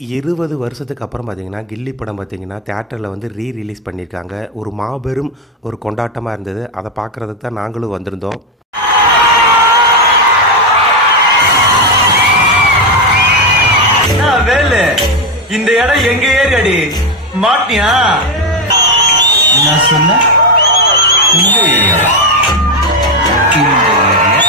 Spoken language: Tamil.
20 வருஷத்துக்கு அப்புறம் பார்த்தீங்கன்னா, கில்லி படம் பார்த்தீங்கன்னா, தியேட்டர்ல வந்து ரிலீஸ் பண்ணியிருக்காங்க. ஒரு மாபெரும் ஒரு கொண்டாட்டமா இருந்தது. அத பார்க்கறதுக்கு தான் நாங்களும் வந்திருந்தோம். வேலு, இந்த இடம் எங்க ஏரியாடி? மாட்டியா? நான் சொன்ன இந்த ஏரியா இந்த ஏரியா